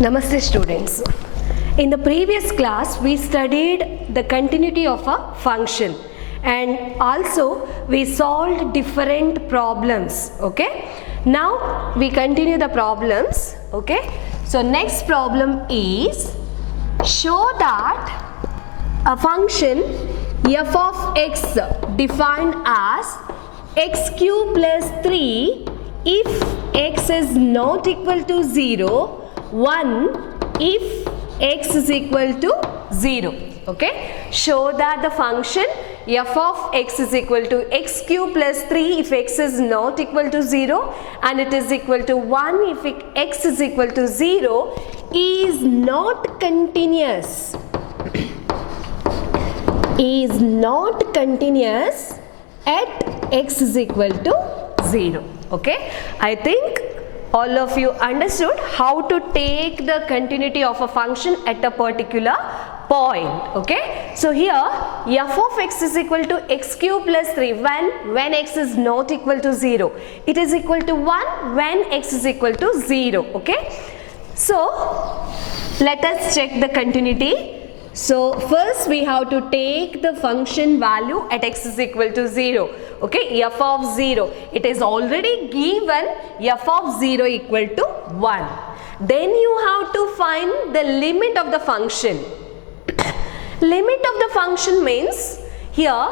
Namaste students. In the previous class we studied the continuity of a function and also we solved different problems. Okay, now we continue the problems. Okay, so next problem is show that a function f of x defined as x cube plus 3 if x is not equal to 0, 1 if x is equal to 0. Okay, show that the function f of x is equal to x cube plus 3 if x is not equal to 0 and it is equal to 1 if x is equal to 0 is not continuous. Is not continuous at x is equal to 0. Okay, I think all of you understood how to take the continuity of a function at a particular point. Okay, so here f of x is equal to x cube plus 3 when x is not equal to 0. It is equal to 1 when x is equal to 0. Okay, so let us check the continuity. So first we have to take the function value at x is equal to 0. Okay, f of 0. It is already given f of 0 equal to 1. Then you have to find the limit of the function. Limit of the function means here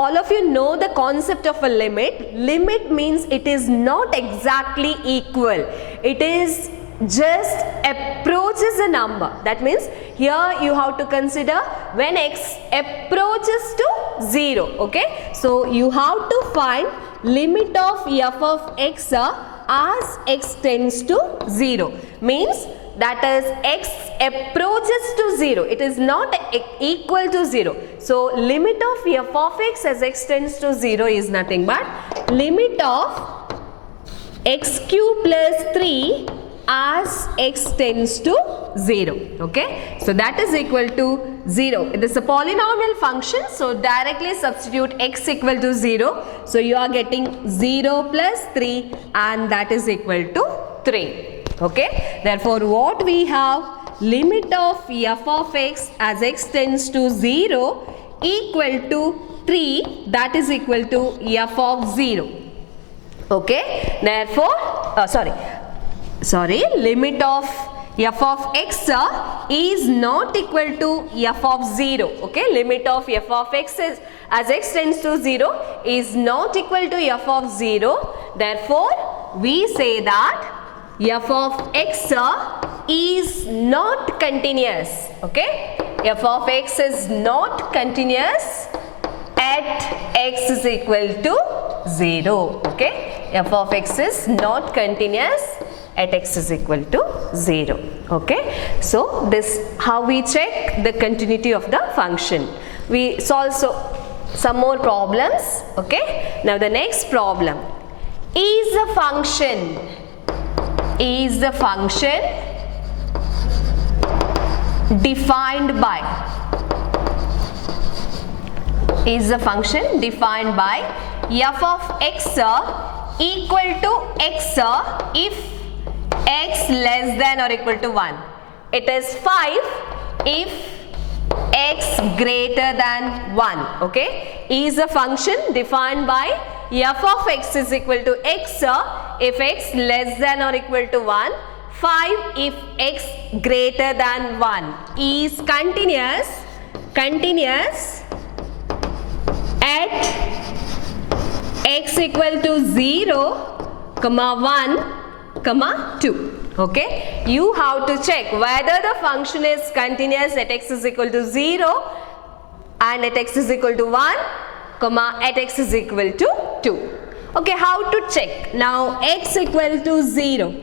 all of you know the concept of a limit. Limit means it is not exactly equal. It is just approaches a number. That means here you have to consider when x approaches to 0. Okay, so you have to find limit of f of x as x tends to 0, means that is x approaches to 0. It is not equal to 0. So limit of f of x as x tends to 0 is nothing but limit of x cube plus 3 as x tends to 0. Okay, so that is equal to 0. It is a polynomial function, so directly substitute x equal to 0. So you are getting 0 plus 3 and that is equal to 3. Okay, therefore what we have, limit of f of x as x tends to 0 equal to 3, that is equal to f of 0. Okay, therefore limit of f of x is not equal to f of 0. Okay, limit of f of x is, as x tends to 0 is not equal to f of 0. Therefore we say that f of x is not continuous. Okay, f of x is not continuous at x is equal to 0. Okay, f of x is not continuous at x is equal to 0. Okay, so this how we check the continuity of the function. We solve some more problems. Okay, now the next problem is the function defined by f of x equal to x if x less than or equal to 1. It is 5 if x greater than 1. Okay, is a function defined by f of x is equal to x if x less than or equal to 1, 5 if x greater than 1, is continuous at x equal to 0, 1, 2. Okay, you have to check whether the function is continuous at x is equal to 0 and at x is equal to 1, at x is equal to 2. Okay, how to check? Now x equal to 0.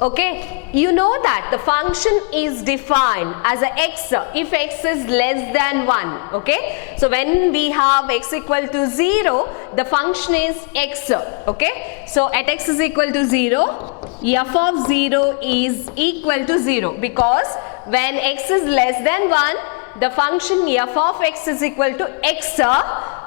Okay, you know that the function is defined as a x if x is less than 1. Okay, so when we have x equal to 0, the function is x. Okay, so at x is equal to 0, f of 0 is equal to 0 because when x is less than 1, the function f of x is equal to x.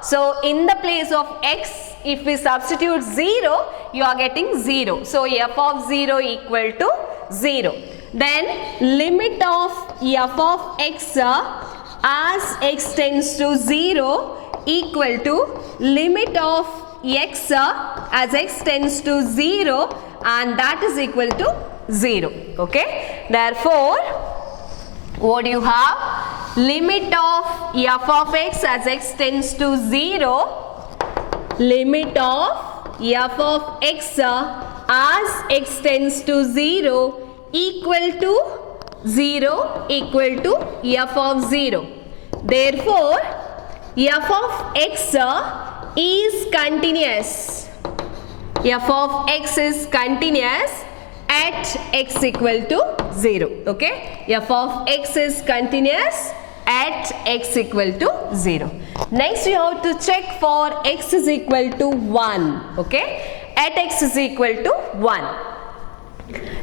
So in the place of x, if we substitute 0, you are getting 0. So f of 0 equal to 0. Then limit of f of x as x tends to 0 equal to limit of x as x tends to 0, and that is equal to 0. Okay. Therefore, what do you have? Limit of f of x as x tends to 0, limit of f of x as x tends to 0 equal to 0 equal to f of 0. Therefore, f of x is continuous. F of x is continuous at x equal to 0. Okay. F of x is continuous at x equal to 0. Next, you have to check for x is equal to 1. Okay. At x is equal to 1.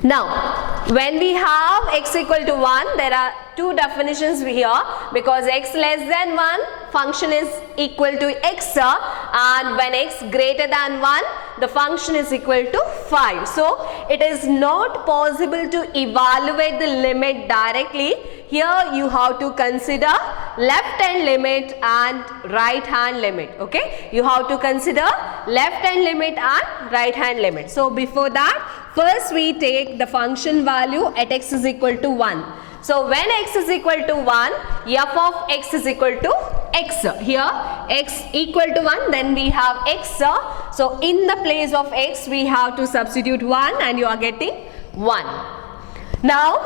Now, when we have x equal to 1, there are two definitions here, because x less than 1, function is equal to x, and when x greater than 1, the function is equal to 5. So, it is not possible to evaluate the limit directly. Here you have to consider left hand limit and right hand limit. Okay, you have to consider left hand limit and right hand limit. So, before that, first we take the function value at x is equal to 1. So, when x is equal to 1, f of x is equal to x. Here x equal to 1, then we have x. So, in the place of x, we have to substitute 1 and you are getting 1. Now,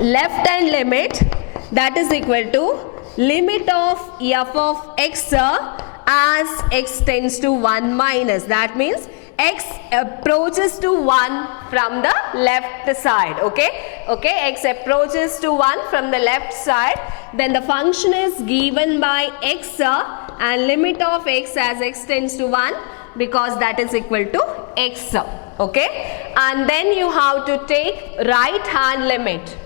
left hand limit, that is equal to limit of f of x as x tends to 1 minus. That means x approaches to 1 from the left side. Okay, x approaches to 1 from the left side, then the function is given by x and limit of x as x tends to 1, because that is equal to x. Okay, and then you have to take right hand limit.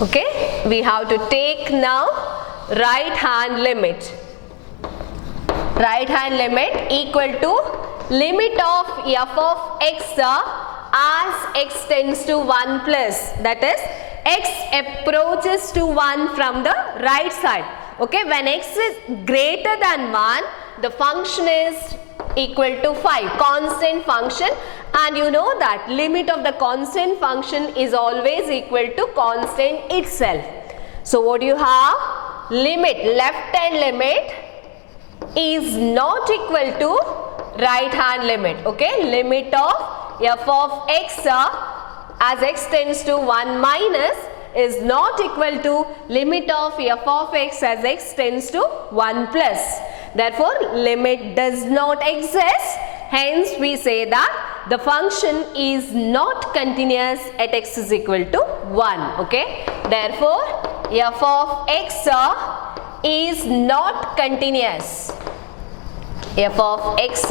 Okay, we have to take now right hand limit. Right hand limit equal to limit of f of x as x tends to 1 plus, that is x approaches to 1 from the right side. Okay, when x is greater than 1, the function is equal to 5, constant function, and you know that limit of the constant function is always equal to constant itself. So what do you have? Limit, left hand limit is not equal to right hand limit. Okay, limit of f of x as x tends to 1 minus is not equal to limit of f of x as x tends to 1 plus. Therefore, limit does not exist. Hence, we say that the function is not continuous at x is equal to 1. Okay. Therefore, f of x is not continuous. F of x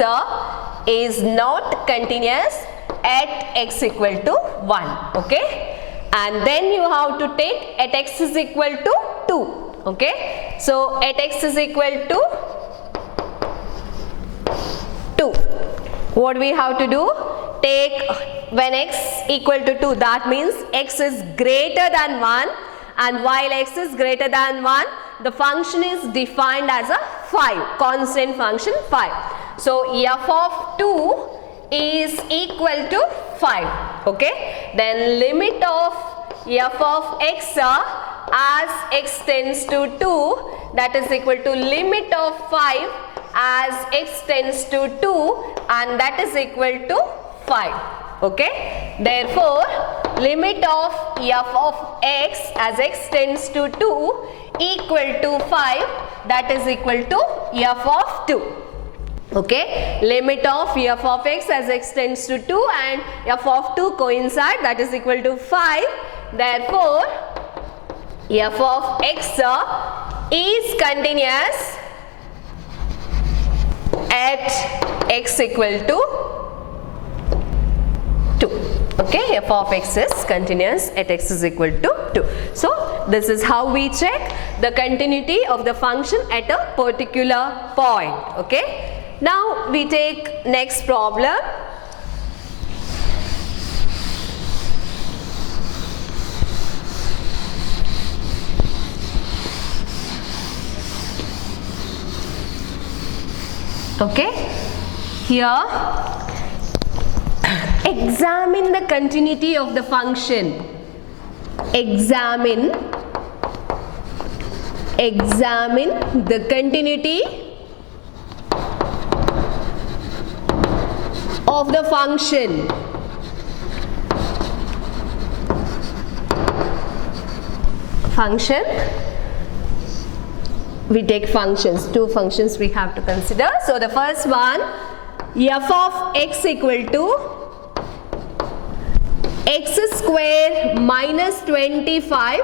is not continuous at x equal to 1. Okay. And then you have to take at x is equal to 2. Okay. So, at x is equal to 2. What we have to do? Take when x equal to 2, that means x is greater than 1, and while x is greater than 1, the function is defined as a 5, constant function 5. So, f of 2 is equal to 5. Okay. Then limit of f of x as x tends to 2, that is equal to limit of 5 as x tends to 2, and that is equal to 5. Okay. Therefore, limit of f of x as x tends to 2 equal to 5, that is equal to f of 2. Okay. Limit of f of x as x tends to 2 and f of 2 coincide, that is equal to 5. Therefore, f of x is continuous at x equal to 2. Okay, f of x is continuous at x is equal to 2. So, this is how we check the continuity of the function at a particular point. Okay. Now we take next problem. Okay, here examine the continuity of the function. Examine the continuity of the function. We take functions, two functions we have to consider. So the first one, f of x equal to x square minus 25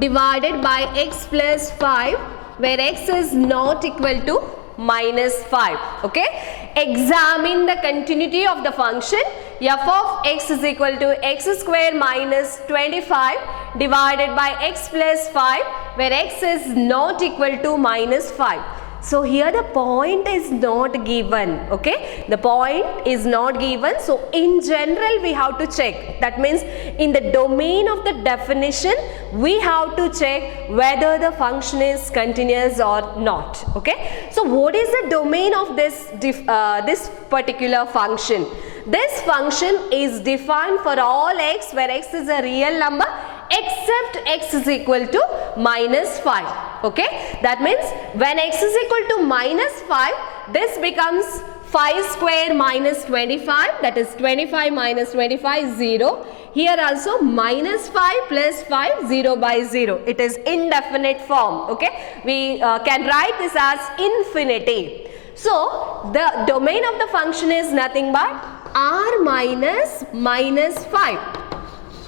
divided by x plus 5, where x is not equal to minus 5. Okay, examine the continuity of the function f of x is equal to x square minus 25 divided by x plus 5, where x is not equal to minus 5. So here the point is not given. Okay, the point is not given. So in general we have to check. That means in the domain of the definition we have to check whether the function is continuous or not. Okay, so what is the domain of this particular function? This function is defined for all x where x is a real number except x is equal to minus 5. Okay, that means when x is equal to minus 5, this becomes 5 square minus 25, that is 25 minus 25 is 0. Here also minus 5 plus 5, 0 by 0. It is indefinite form. Okay, we can write this as infinity. So the domain of the function is nothing but r minus minus 5.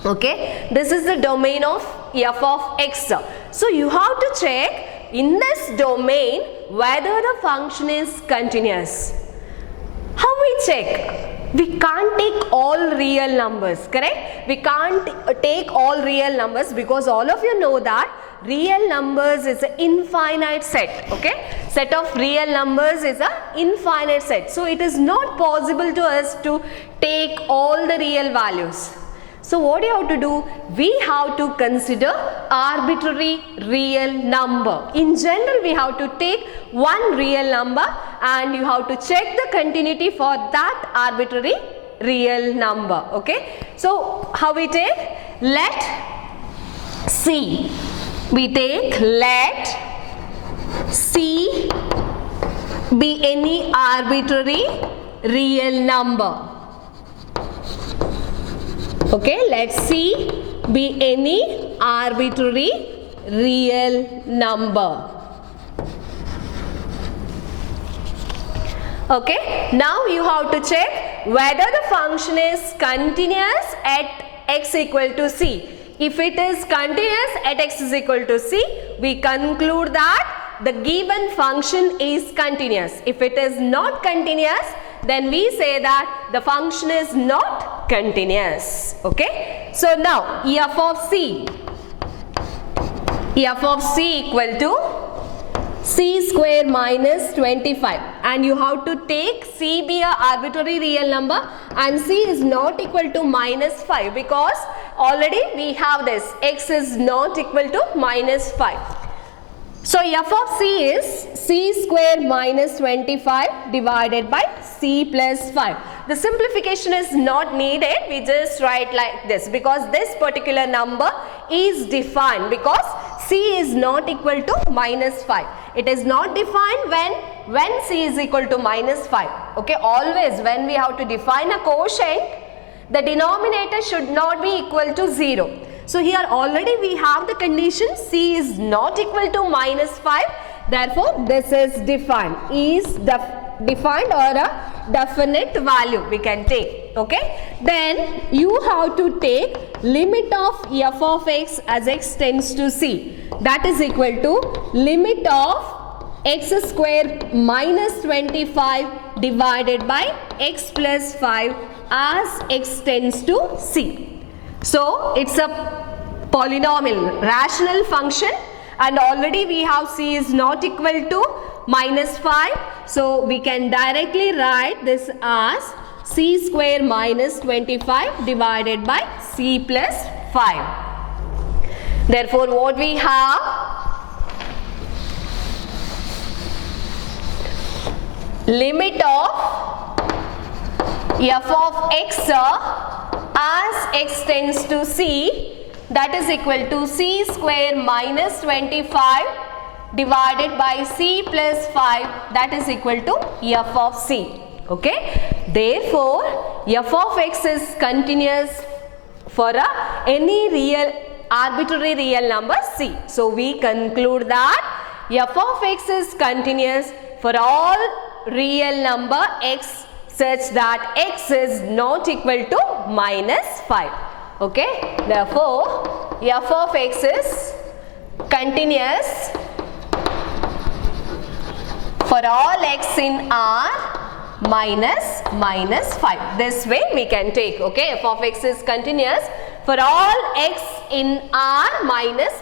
Okay, this is the domain of f of x. So you have to check in this domain whether the function is continuous. How we check? We can't take all real numbers, correct? We can't take all real numbers because all of you know that real numbers is an infinite set. Okay, set of real numbers is an infinite set. So it is not possible to us to take all the real values. So what you have to do? We have to consider arbitrary real number. In general, we have to take one real number and you have to check the continuity for that arbitrary real number. Okay. So how we take? Let C. We take let C be any arbitrary real number. Okay, let C be any arbitrary real number. Okay, now you have to check whether the function is continuous at x equal to c. If it is continuous at x is equal to c, we conclude that the given function is continuous. If it is not continuous, then we say that the function is not continuous. Okay, so now f of c equal to c square minus 25, and you have to take c be a arbitrary real number and c is not equal to minus 5 because already we have this x is not equal to minus 5. So f of c is c square minus 25 divided by c plus 5. The simplification is not needed. We just write like this because this particular number is defined because c is not equal to minus 5. It is not defined when c is equal to minus 5. Okay, always when we have to define a quotient, the denominator should not be equal to 0. So here already we have the condition c is not equal to minus 5. Therefore, this is defined. Is defined or a definite value we can take. Okay. Then you have to take limit of f of x as x tends to c. That is equal to limit of x square minus 25 divided by x plus 5 as x tends to c. So it's a polynomial rational function and already we have c is not equal to minus 5. So we can directly write this as c square minus 25 divided by c plus 5. Therefore, what we have? Limit of f of x as x tends to c, that is equal to c square minus 25 divided by c plus 5, that is equal to f of c. Okay. Therefore, f of x is continuous for any real arbitrary real number c. So we conclude that f of x is continuous for all real number x such that x is not equal to minus 5. Okay. Therefore, f of x is continuous for all x in R minus 5. This way we can take, okay, f of x is continuous for all x in R minus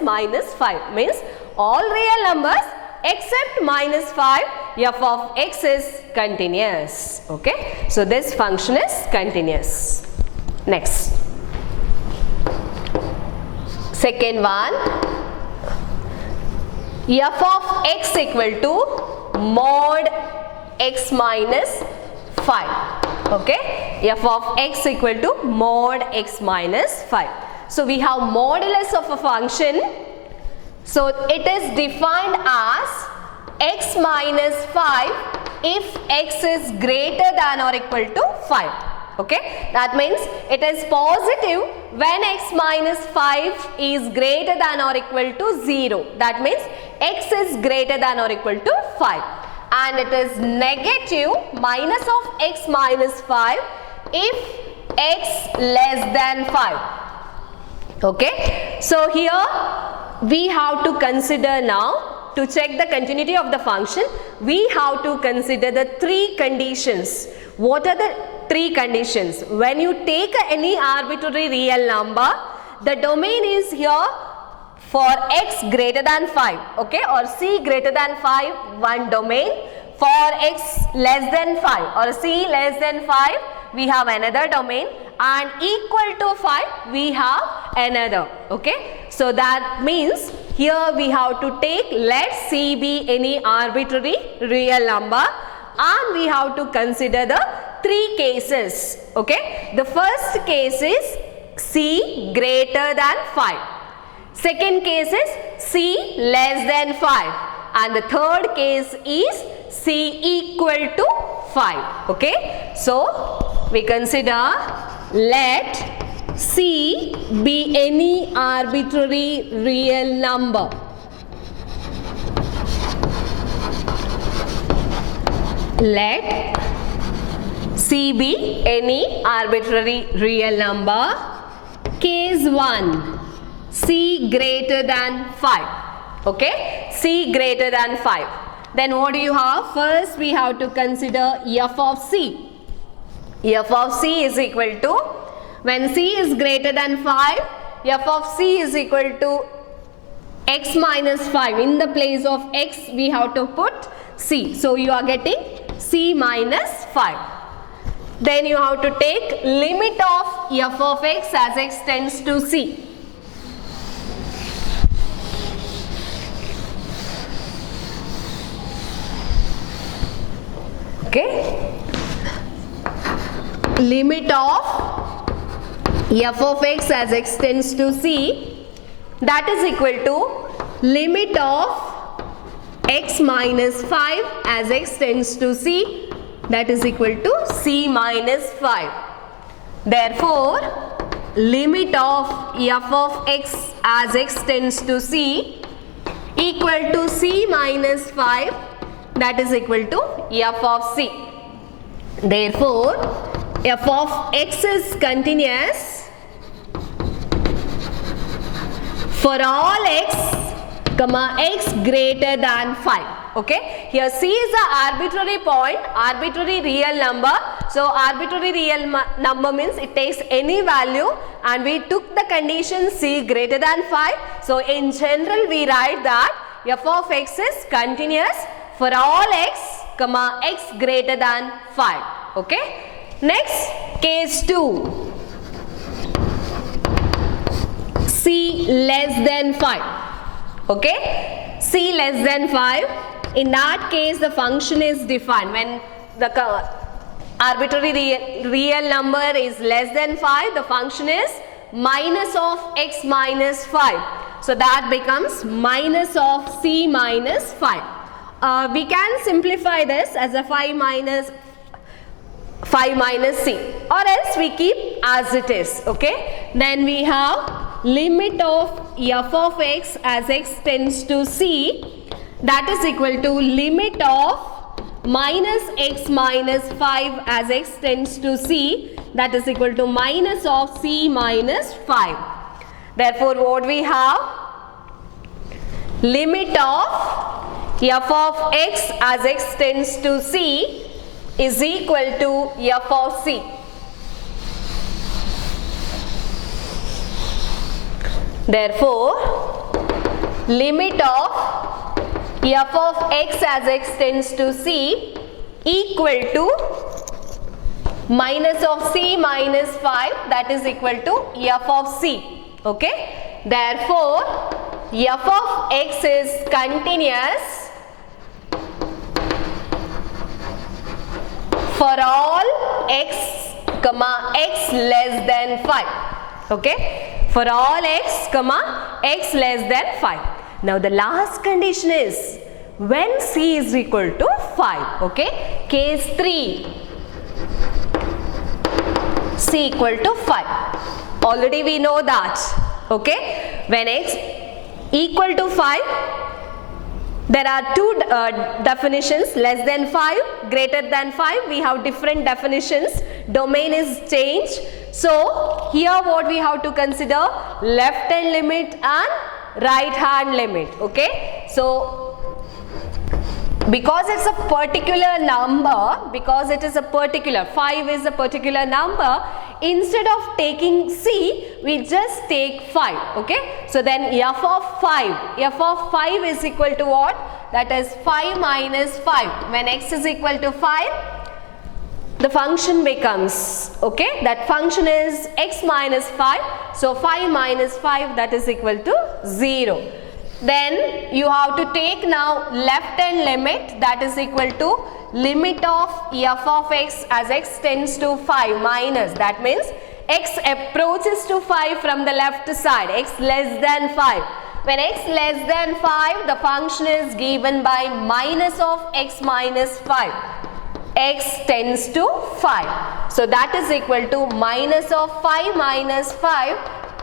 5. Means all real numbers except minus 5, f of x is continuous. Okay. So this function is continuous. Next. Second one, f of x equal to mod x minus 5. Okay. F of x equal to mod x minus 5. So we have modulus of a function. So it is defined as x minus 5 if x is greater than or equal to 5. Okay. That means it is positive when x minus 5 is greater than or equal to 0. That means x is greater than or equal to 5. And it is negative minus of x minus 5 if x less than 5. Okay. So here we have to consider now, to check the continuity of the function, we have to consider the three conditions. What are the three conditions? When you take any arbitrary real number, the domain is here for x greater than 5, okay, or c greater than 5, one domain. For x less than 5 or c less than 5, we have another domain, and equal to 5 we have another. Okay. So that means here we have to take, let c be any arbitrary real number, and we have to consider the three cases. Okay. The first case is c greater than 5. Second case is c less than 5. And the third case is c equal to 5. Okay. So we consider, let c be any arbitrary real number. Let c be any arbitrary real number. Case 1, c greater than 5. Okay, c greater than 5. Then what do you have? First we have to consider f of c. F of c is equal to, when c is greater than 5, f of c is equal to x minus 5. In the place of x we have to put c. So you are getting c minus 5. Then you have to take limit of f of x as x tends to c. Okay. Limit of f of x as x tends to c, that is equal to limit of x minus 5 as x tends to c, that is equal to c minus 5. Therefore, limit of f of x as x tends to c equal to c minus 5, that is equal to f of c. Therefore, f of x is continuous for all x, x greater than 5. Okay. Here c is the arbitrary point, arbitrary real number. So arbitrary real number means it takes any value, and we took the condition c greater than 5. So in general we write that f of x is continuous for all x, comma x greater than 5. Okay. Next, case 2. C less than 5. Okay. C less than 5. In that case, the function is defined when the arbitrary real number is less than 5. The function is minus of x minus 5. So that becomes minus of c minus 5. We can simplify this as a 5 minus c, or else we keep as it is. Okay. Then we have limit of f of x as x tends to c, that is equal to limit of minus x minus 5 as x tends to c, that is equal to minus of c minus 5. Therefore, what we have? Limit of f of x as x tends to c is equal to f of c. Therefore, limit of f of x as x tends to c equal to minus of c minus 5, that is equal to f of c. Okay. Therefore, f of x is continuous for all x, comma x less than 5. Okay. For all x, comma x less than 5. Now the last condition is when c is equal to 5. Okay. Case 3. C equal to 5. Already we know that. Okay. When x equal to 5, there are two definitions, less than 5, greater than 5. We have different definitions. Domain is changed. So here what we have to consider, left hand limit and right hand limit. Okay. So because it's a particular number, because it is a particular, 5 is a particular number, instead of taking c, we just take 5. Okay. So then f of 5 is equal to what? That is 5 minus 5. When x is equal to 5, the function becomes, okay, that function is x minus 5. So 5 minus 5, that is equal to 0. Then you have to take now left hand limit, that is equal to limit of f of x as x tends to 5 minus, that means x approaches to 5 from the left side, x less than 5. When x less than 5, the function is given by minus of x minus 5. X tends to 5. So that is equal to minus of 5 minus 5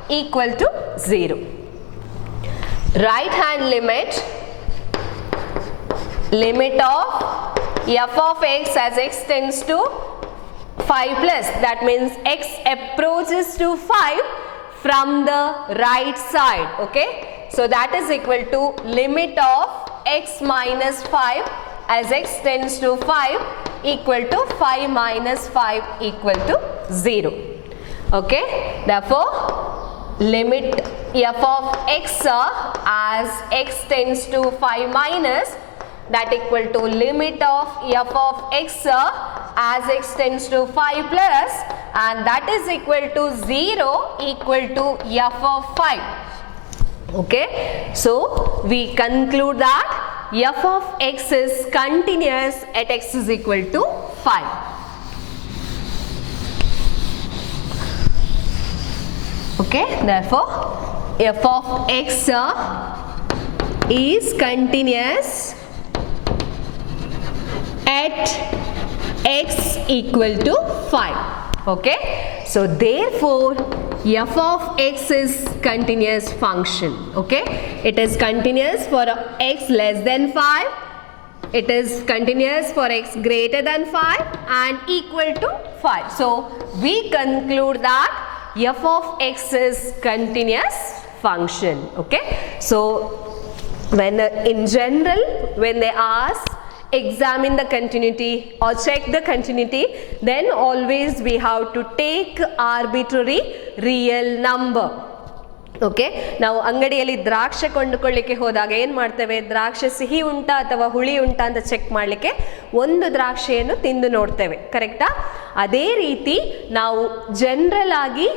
equal to 0. Right hand limit, limit of f of x as x tends to 5 plus, that means x approaches to 5 from the right side. Okay. So that is equal to limit of x minus 5 as x tends to 5 equal to 5 minus 5 equal to 0. Okay. Therefore, limit f of x as x tends to 5 minus, that equal to limit of f of x as x tends to 5 plus, and that is equal to 0 equal to f of 5. Okay. So we conclude that f of x is continuous at x is equal to 5. Okay. Therefore, f of x is continuous at x equal to 5. Okay. So therefore, f of x is continuous function. Okay. It is continuous for x less than 5. It is continuous for x greater than 5 and equal to 5. So we conclude that f of x is continuous function. Okay. So when in general, when they ask examine the continuity or check the continuity, then always we have to take arbitrary real number. Okay, ನಾವು ಅಂಗಡಿಯಲ್ಲಿ ದ್ರಾಕ್ಷೆ ಕೊಂಡುಕೊಳ್ಳಿಕ್ಕೆ ಹೋದಾಗ ಏನು ಮಾಡ್ತೇವೆ, ದ್ರಾಕ್ಷೆ ಸಿಹಿ ಉಂಟಾ ಅಥವಾ ಹುಳಿ ಉಂಟಾ ಅಂತ ಚೆಕ್ ಮಾಡಲಿಕ್ಕೆ ಒಂದು ದ್ರಾಕ್ಷೆಯನ್ನು ತಿಂದು ನೋಡ್ತೇವೆ, ಕರೆಕ್ಟಾ? ಅದೇ ರೀತಿ ನಾವು ಜನರಲ್ ಆಗಿ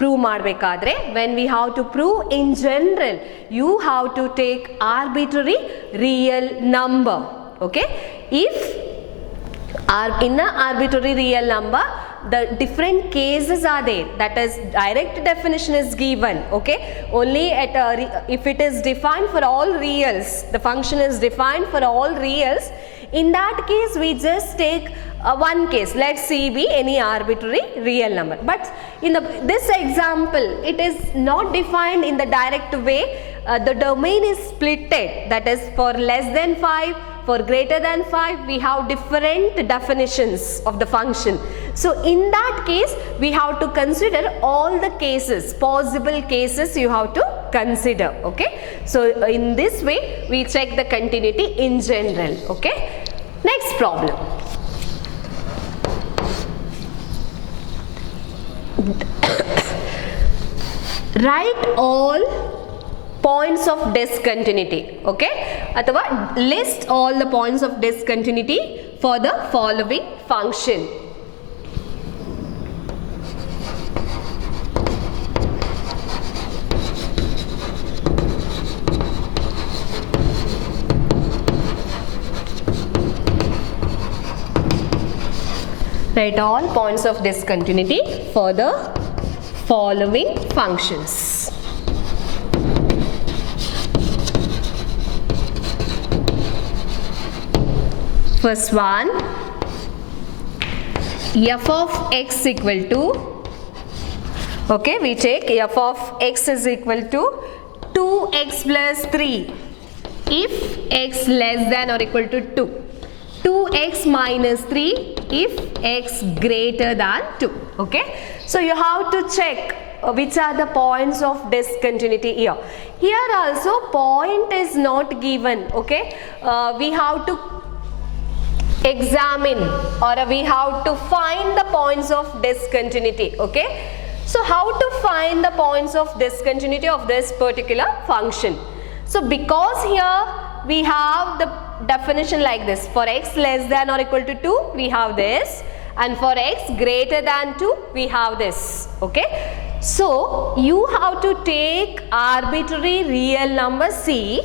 ಪ್ರೂವ್ ಮಾಡಬೇಕಾದ್ರೆ, when we have to prove in general, you have to take arbitrary real number. Okay, if in the arbitrary real number, the different cases are there, that is direct definition is given. Okay, only at if it is defined for all reals, the function is defined for all reals, in that case we just take one case, let C be any arbitrary real number. But in this example, it is not defined in the direct way. The domain is splitted, that is for less than 5, for greater than 5, we have different definitions of the function. So in that case, we have to consider all the cases, possible cases you have to consider. Okay, so in this way we check the continuity in general. Okay, next problem. Write all points of discontinuity. Okay, ಅಥವಾ list all the points of discontinuity for the following function. Write all points of discontinuity for the following functions. First one, f of x equal to, okay, we take f of x is equal to 2x plus 3 if x less than or equal to 2, 2x minus 3 if x greater than 2. Okay, so you have to check which are the points of discontinuity here. Here also point is not given. Okay, we have to examine or we have to find the points of discontinuity. Okay, so how to find the points of discontinuity of this particular function? So because here we have the definition like this, for x less than or equal to 2 we have this, and for x greater than 2 we have this. Okay, so you have to take arbitrary real number c,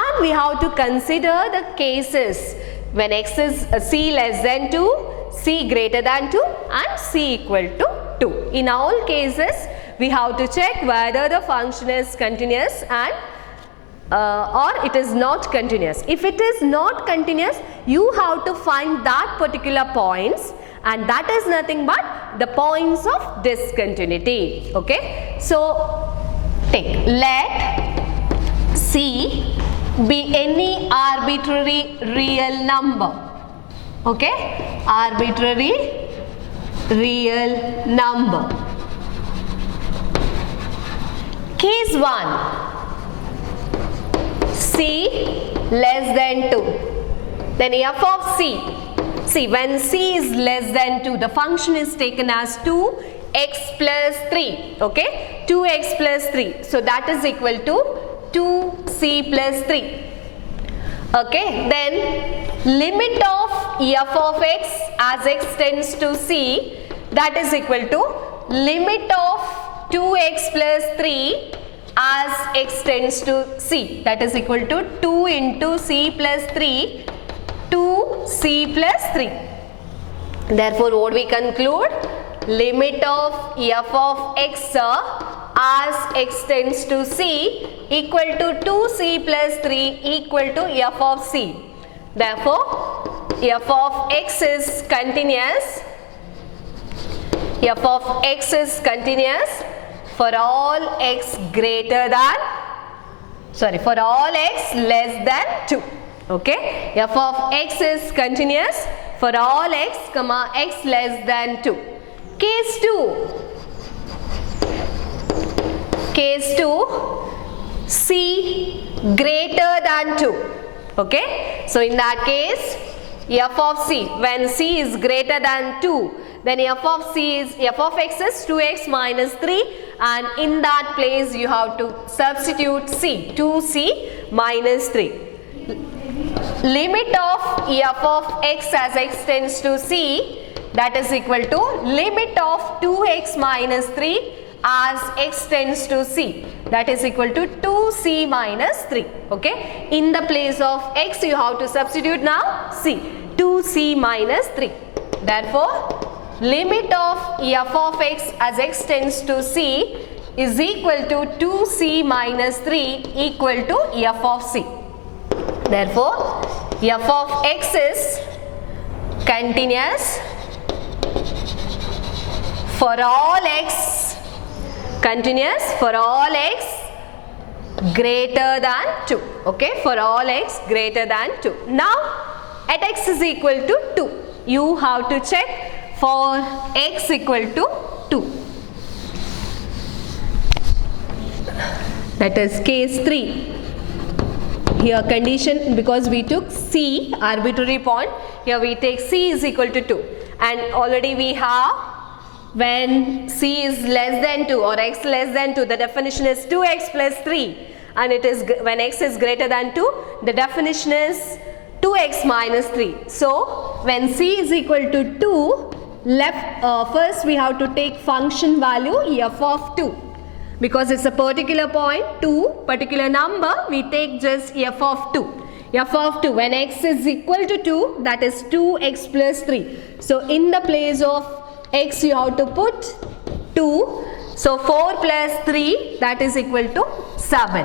and we have to consider the cases when x is c less than 2, c greater than 2 and c equal to 2. In all cases we have to check whether the function is continuous and or it is not continuous. If it is not continuous, you have to find that particular points, and that is nothing but the points of discontinuity. Okay, so take, let c be any arbitrary real number. Okay, arbitrary real number. Case 1, c less than 2, then f of c. See, when c is less than 2, the function is taken as 2x plus 3. Okay, 2x plus 3, so that is equal to 2c plus 3. Okay, then limit of f of x as x tends to c, that is equal to limit of 2x plus 3 as x tends to c, that is equal to 2 into c plus 3 to c plus 3. Therefore what we conclude, limit of f of x as x tends to c equal to 2c plus 3 equal to f of c. Therefore f of x is continuous, f of x is continuous for all x greater than, sorry, for all x less than 2. Okay, f of x is continuous for all x comma x less than 2. Case 2, case 2, c greater than 2. Okay, so in that case f of c, when c is greater than 2, then f of x is 2x minus 3, and in that place you have to substitute c, 2c minus 3. Limit of f of x as x tends to c, that is equal to limit of 2x minus 3 as x tends to c, that is equal to 2c minus 3. Okay, in the place of x you have to substitute now c, 2c minus 3. Therefore, limit of f of x as x tends to c is equal to 2c minus 3 equal to f of c. Therefore, f of x is continuous for all x, continuous for all x greater than 2. Okay, for all x greater than 2. Now, at x is equal to 2, you have to check for x equal to 2. That is case 3. Here condition, because we took c arbitrary point, here we take c is equal to 2, and already we have when c is less than 2 or x less than 2, the definition is 2x plus 3, and it is when x is greater than 2, the definition is 2x minus 3. So when c is equal to 2, first we have to take function value f of 2. Because it's a particular point, 2, particular number, we take just f of 2. f of 2, when x is equal to 2, that is 2x plus 3. So in the place of x you have to put 2. So 4 plus 3, that is equal to 7.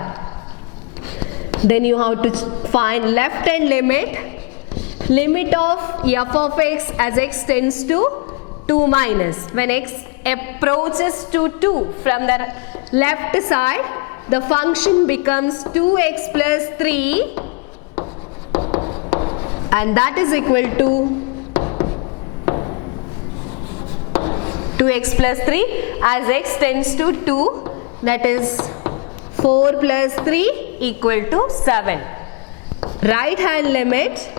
Then you have to find left hand limit. Limit of f of x as x tends to 2 minus. When x approaches to 2 from the left side, the function becomes 2x plus 3, and that is equal to 2x plus 3 as x tends to 2, that is 4 plus 3 equal to 7. Right hand limit,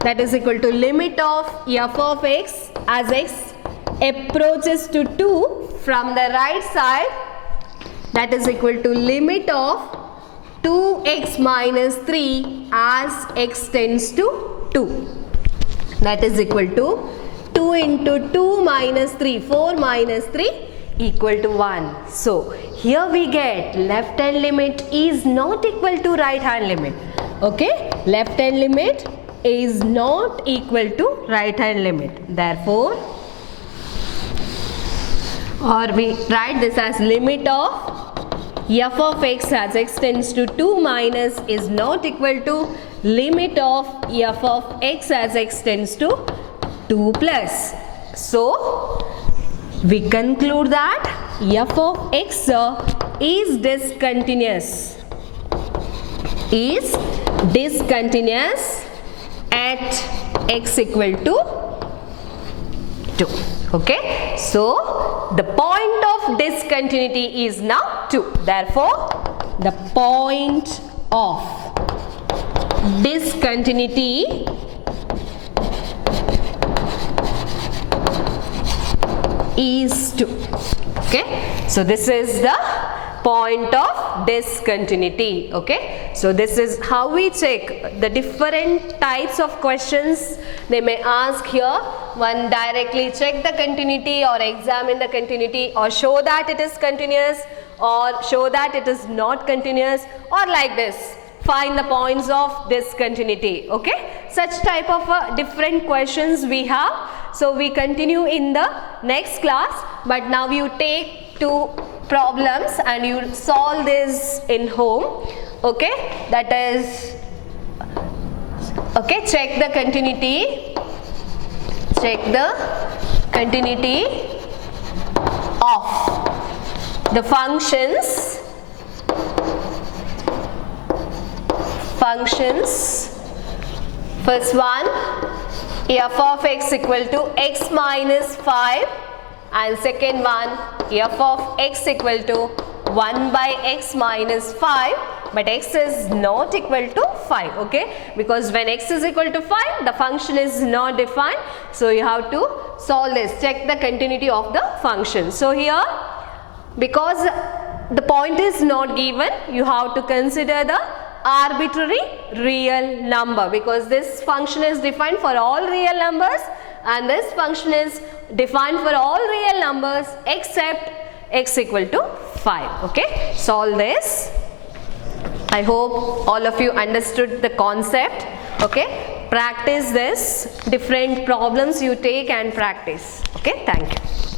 that is equal to limit of f of x as x approaches to 2 from the right side, that is equal to limit of 2x minus 3 as x tends to 2, that is equal to 2 into 2 minus 3, 4 minus 3 equal to 1. So here we get left hand limit is not equal to right hand limit. Okay, left hand limit is not equal to right hand limit. Therefore, or we write this as limit of f of x as x tends to 2 minus is not equal to limit of f of x as x tends to 2 plus. So we conclude that f of x is discontinuous. At x equal to 2. Okay, so the point of discontinuity is now 2. Therefore, the point of discontinuity is 2. Okay, so this is the point of discontinuity. Okay, so this is how we check the different types of questions they may ask here. One, directly check the continuity or examine the continuity, or show that it is continuous, or show that it is not continuous, or like this, find the points of discontinuity. Okay, such type of different questions we have. So we continue in the next class, but now you take 2 problems and you solve this in home. Okay, that is, okay, check the continuity of the functions first one, f of x equal to x minus 5, and second one, f of x equal to 1 by x minus 5 but x is not equal to 5, okay, because when x is equal to 5 the function is not defined, so you have to solve this, check the continuity of the function. So here, because the point is not given, you have to consider the arbitrary real number, because this function is defined for all real numbers and this function is defined for all real numbers except x equal to 5, okay. Solve this. I hope all of you understood the concept, okay. Practice this, different problems you take and practice, okay. Thank you.